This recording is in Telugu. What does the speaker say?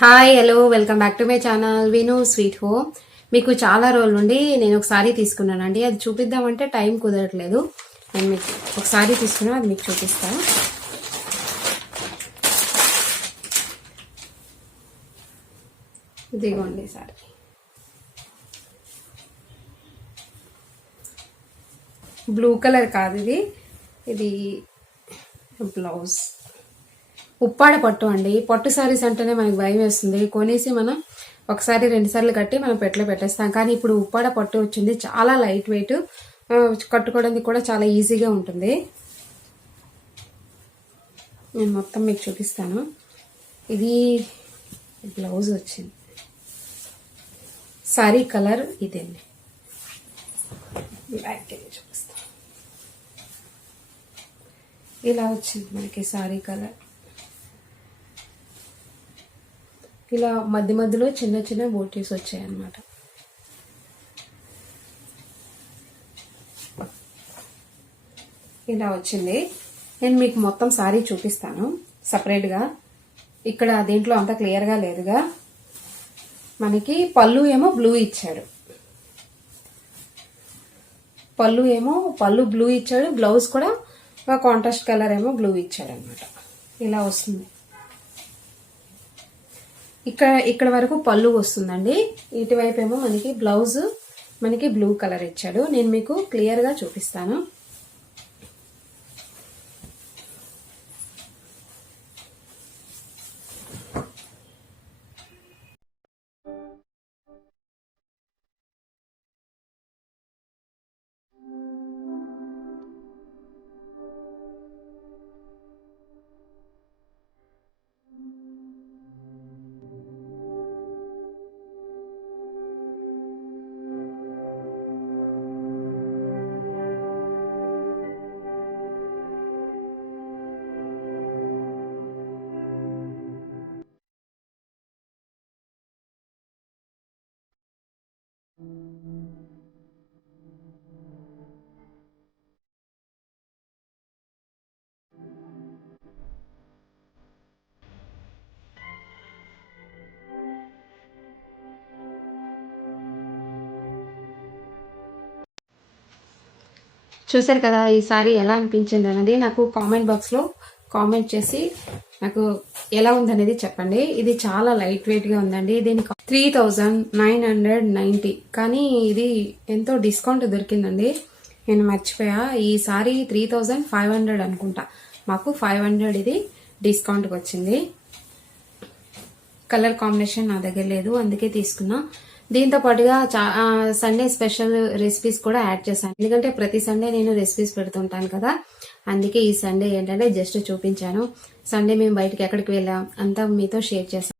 Hi hello welcome back to my channel విను స్వీట్ హోమ్. మీకు చాలా రోజుల నుండి నేను ఒక సారీ తీసుకున్నానండి. అది చూపిద్దామంటే టైం కుదరట్లేదు. నేను మీకు ఒక సారీ తీసుకున్నా, అది మీకు చూపిస్తాను. ఇదిగోండి సారీ. బ్లూ కలర్ కాదు ఇది. ఇది బ్లౌజ్ ఉప్పాడ పట్టు అండి. పట్టు సారీస్ అంటేనే మనకు భయం వేస్తుంది. కొనేసి మనం ఒకసారి 2 సార్లు కట్టి మనం పెట్లో పెట్టేస్తాం. కానీ ఇప్పుడు ఉప్పాడ పట్టు వచ్చింది. చాలా లైట్ వెయిట్, కట్టుకోవడానికి కూడా చాలా ఈజీగా ఉంటుంది. నేను మొత్తం మీకు చూపిస్తాను. ఇది బ్లౌజ్ వచ్చింది. సారీ కలర్ ఇదండి. చూపిస్తాను. ఇలా వచ్చింది మనకి సారీ కలర్. ఇలా మధ్య మధ్యలో చిన్న చిన్న బూటీస్ వచ్చాయి అన్నమాట. ఇలా వచ్చింది. నేను మీకు మొత్తం సారీ చూపిస్తాను సపరేట్గా. ఇక్కడ దీంట్లో అంత క్లియర్గా లేదుగా. మనకి పళ్ళు ఏమో బ్లూ ఇచ్చాడు. పళ్ళు బ్లూ ఇచ్చాడు. బ్లౌజ్ కూడా కాంట్రాస్ట్ కలర్ ఏమో బ్లూ ఇచ్చాడు అనమాట. ఇలా వస్తుంది. ఇక్కడ వరకు పళ్ళు వస్తుందండి. ఇటువైపు ఏమో మనకి బ్లౌజ్ మనకి బ్లూ కలర్ ఇచ్చాడు. నేను మీకు క్లియర్ గా చూపిస్తాను. చూసారు కదా ఈ సారీ ఎలా అనిపించింది అనేది నాకు కామెంట్ బాక్స్లో కామెంట్ చేసి నాకు ఎలా ఉందనేది చెప్పండి. ఇది చాలా లైట్ వెయిట్ గా ఉందండి. దీనికి 3990, కానీ ఇది ఎంతో డిస్కౌంట్ దొరికిందండి. నేను మర్చిపోయా. ఈ సారీ 3500 అనుకుంటా. మాకు 500 ఇది డిస్కౌంట్కి వచ్చింది. కలర్ కాంబినేషన్ నా దగ్గర లేదు, అందుకే తీసుకున్నా. దీంతో పాటుగా సండే స్పెషల్ రెసిపీస్ కూడా యాడ్ చేశాను. ఎందుకంటే ప్రతి సండే నేను రెసిపీస్ పెడుతుంటాను కదా, అందుకే ఈ సండే ఏంటంటే జస్ట్ చూపించాను. సండే మేము బయటకి ఎక్కడికి వెళ్ళాం అంతా మీతో షేర్ చేశాను.